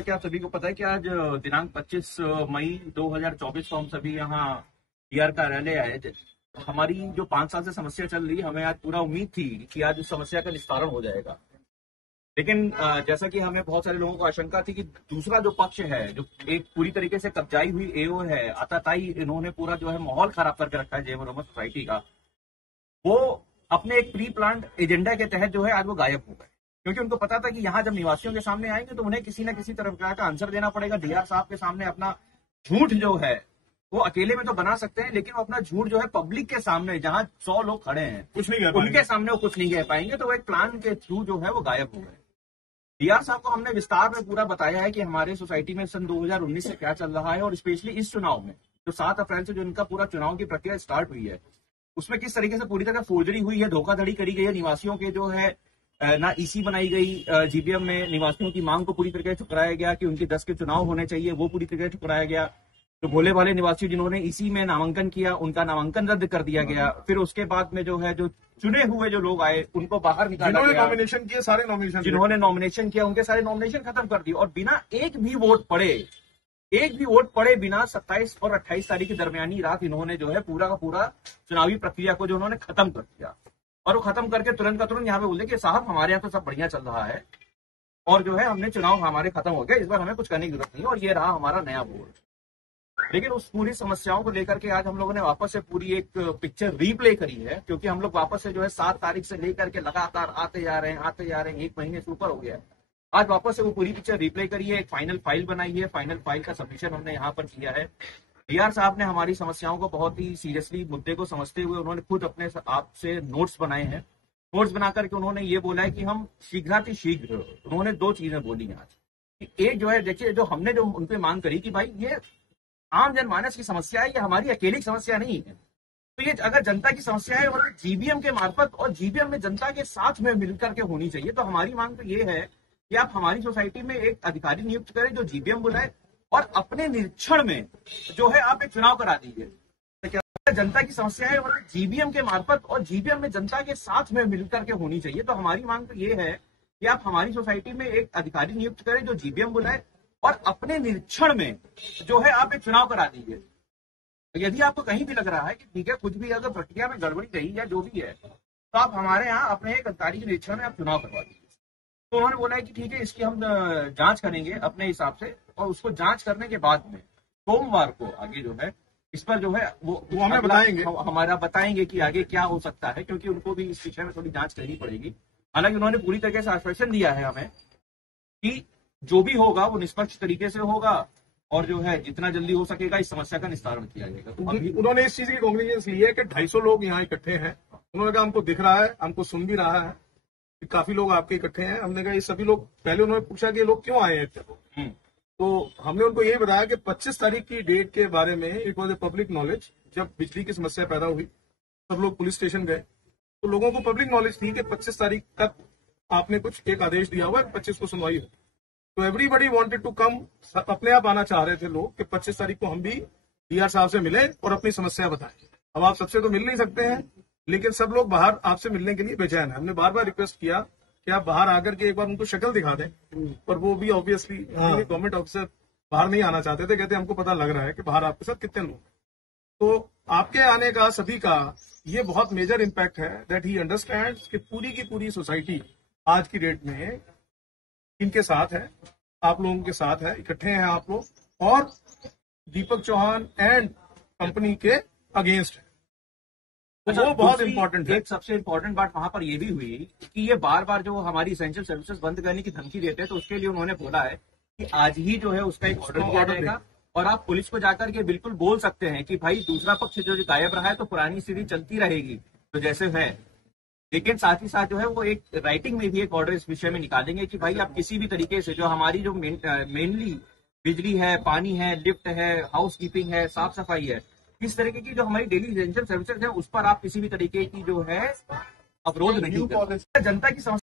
जैसा कि आप सभी को पता है कि आज दिनांक 25 मई 2024 को हम सभी यहाँ डीआर कार्यालय आए थे। हमारी जो 5 साल से समस्या चल रही, हमें आज पूरा उम्मीद थी कि आज उस समस्या का निस्तारण हो जाएगा। लेकिन जैसा कि हमें बहुत सारे लोगों को आशंका थी कि दूसरा जो पक्ष है, जो एक पूरी तरीके से कब्जाई हुई एओ है, आताताई इन्होंने पूरा जो है माहौल खराब करके रखा है जय मोहम्मद सोसाइटी का, वो अपने एक प्री प्लान्ड एजेंडा के तहत जो है आज वो गायब हो गए। क्योंकि उनको पता था कि यहाँ जब निवासियों के सामने आएंगे तो उन्हें किसी न किसी तरह का आंसर देना पड़ेगा। डीआर साहब के सामने अपना झूठ जो है वो अकेले में तो बना सकते हैं, लेकिन वो अपना झूठ जो है पब्लिक के सामने, जहां 100 लोग खड़े हैं, कुछ नहीं कह पाएंगे, उनके सामने वो कुछ नहीं कह पाएंगे। तो वो एक प्लान के थ्रू जो है वो गायब हो गए। डीआर साहब को हमने विस्तार में पूरा बताया है कि हमारे सोसाइटी में सन 2019 से क्या चल रहा है, और स्पेशली इस चुनाव में जो 7 अप्रैल से जो इनका पूरा चुनाव की प्रक्रिया स्टार्ट हुई है, उसमें किस तरीके से पूरी तरह फोर्जरी हुई है, धोखाधड़ी करी गई है। निवासियों के जो है ना ईसी बनाई गई, जीबीएम में निवासियों की मांग को पूरी तरीके से ठुकराया गया कि उनके 10 के चुनाव होने चाहिए, वो पूरी तरीके से ठुकराया गया। तो भोले भाले निवासी जिन्होंने ईसी में नामांकन किया, उनका नामांकन रद्द कर दिया गया। फिर उसके बाद में जो है जो चुने हुए जो लोग आए उनको बाहर निकाला गया। नॉमिनेशन किए, सारे नॉमिनेशन, जिन्होंने नॉमिनेशन किया उनके सारे नॉमिनेशन खत्म कर दिए, और बिना एक भी वोट पड़े बिना 27 और 28 तारीख की दरमियानी रात इन्होंने जो है पूरा का पूरा चुनावी प्रक्रिया को जो उन्होंने खत्म कर दिया। और वो खत्म करके तुरंत का तुरंत यहाँ पे बोले कि साहब हमारे यहाँ तो सब बढ़िया चल रहा है, और जो है हमने चुनाव हमारे खत्म हो गए, इस बार हमें कुछ करने की जरूरत नहीं, और ये रहा हमारा नया बोर्ड। लेकिन उस पूरी समस्याओं को लेकर के आज हम लोगों ने वापस से पूरी एक पिक्चर रीप्ले करी है, क्योंकि हम लोग वापस से जो है 7 तारीख से लेकर के लगातार आते जा रहे हैं, 1 महीने से ऊपर हो गया है। आज वापस से वो पूरी पिक्चर रिप्ले करी है, एक फाइनल फाइल बनाई है, फाइनल फाइल का सबमिशन हमने यहाँ पर किया है। डीआर साहब ने हमारी समस्याओं को बहुत ही सीरियसली, मुद्दे को समझते हुए उन्होंने खुद अपने आप से नोट्स बनाए हैं। नोट्स बनाकर के उन्होंने ये बोला है कि हम शीघ्र उन्होंने 2 चीजें बोली हैं आज। एक जो है, देखिए, जो हमने जो उनपे मांग करी कि भाई ये आम जनमानस की समस्या है, ये हमारी अकेली समस्या नहीं है। तो ये अगर जनता की समस्या है और जीबीएम के मार्फत और जीबीएम में जनता के साथ में मिलकर के होनी चाहिए, तो हमारी मांग तो ये है कि आप हमारी सोसाइटी में एक अधिकारी नियुक्त करें जो जीबीएम बुलाए, और अपने निरीक्षण में जो है आप एक चुनाव करा दीजिए। जनता की समस्या है और जीबीएम के मार्फत और जीबीएम में जनता के साथ में मिलकर के होनी चाहिए, तो हमारी मांग तो ये है कि आप हमारी सोसाइटी में एक अधिकारी नियुक्त करें जो जीबीएम बुलाए, और अपने निरीक्षण में जो है आप एक चुनाव करा दीजिए। यदि आपको कहीं भी लग रहा है कि ठीक है, कुछ भी अगर प्रक्रिया में गड़बड़ी रही या जो भी है, तो आप हमारे यहाँ अपने एक अधिकारी के निरीक्षण में आप चुनाव करवा दीजिए। तो उन्होंने बोला है कि ठीक है, इसकी हम जांच करेंगे अपने हिसाब से, और उसको जांच करने के बाद में सोमवार को आगे जो है इस पर जो है वो हमें बताएंगे, हमारा बताएंगे कि आगे क्या हो सकता है, क्योंकि उनको भी इस विषय में थोड़ी जांच करनी पड़ेगी। हालांकि उन्होंने पूरी तरीके से आश्वासन दिया है हमें कि जो भी होगा वो निष्पक्ष तरीके से होगा, और जो है जितना जल्दी हो सकेगा इस समस्या का निस्तारण किया जाएगा। तो अभी उन्होंने इस चीज की कॉन्ग्रेचुलेशन ली है कि 250 लोग यहाँ इकट्ठे हैं। उन्होंने कहा हमको दिख रहा है, हमको सुन भी रहा है कि काफी लोग आपके इकट्ठे हैं। हमने कहा ये सभी लोग, पहले उन्होंने पूछा कि ये लोग क्यों आए हैं, तो हमने उनको यही बताया कि 25 तारीख की डेट के बारे में it was a public knowledge. जब बिजली की समस्या पैदा हुई सब लोग पुलिस स्टेशन गए, तो लोगों को पब्लिक नॉलेज थी कि 25 तारीख तक आपने कुछ एक आदेश दिया हुआ है, 25 को सुनवाई हो। तो एवरीबडी वांटेड टू कम, अपने आप आना चाह रहे थे लोग कि 25 तारीख को हम भी डीआर साहब से मिले और अपनी समस्या बताएं। अब आप सबसे तो मिल नहीं सकते हैं, लेकिन सब लोग बाहर आपसे मिलने के लिए बेचैन है। हमने बार बार रिक्वेस्ट किया कि आप बाहर आकर के एक बार उनको शक्ल दिखा दें, पर वो भी ऑब्वियसली गवर्नमेंट ऑफिसर बाहर नहीं आना चाहते थे। कहते हमको पता लग रहा है कि बाहर आपके साथ कितने लोग। तो आपके आने का, सभी का ये बहुत मेजर इम्पैक्ट है, दैट ही अंडरस्टैंड्स कि पूरी की पूरी सोसाइटी आज की डेट में इनके साथ है, आप लोगों के साथ है, इकट्ठे हैं आप लोग, और दीपक चौहान एंड कंपनी के अगेंस्ट है। तो वो बहुत इंपॉर्टेंट है। एक सबसे इंपॉर्टेंट बात वहां पर ये भी हुई कि ये बार बार जो हमारी एसेंशियल सर्विसेज बंद करने की धमकी देते हैं, तो उसके लिए उन्होंने बोला है कि आज ही जो है उसका एक ऑर्डर दिया जाएगा, और आप पुलिस को जाकर के बिल्कुल बोल सकते हैं कि भाई दूसरा पक्ष जो गायब रहा है तो पुरानी स्थिति चलती रहेगी तो जैसे है। लेकिन साथ ही साथ जो है वो एक राइटिंग में भी एक ऑर्डर इस विषय में निकालेंगे कि भाई आप किसी भी तरीके से जो हमारी जो मेनली बिजली है, पानी है, लिफ्ट है, हाउस कीपिंग है, साफ सफाई है, इस तरीके की जो हमारी डेली एसेंशियल सर्विसेज है, उस पर आप किसी भी तरीके की जो है अवरोध नहीं कर। जनता की समस्या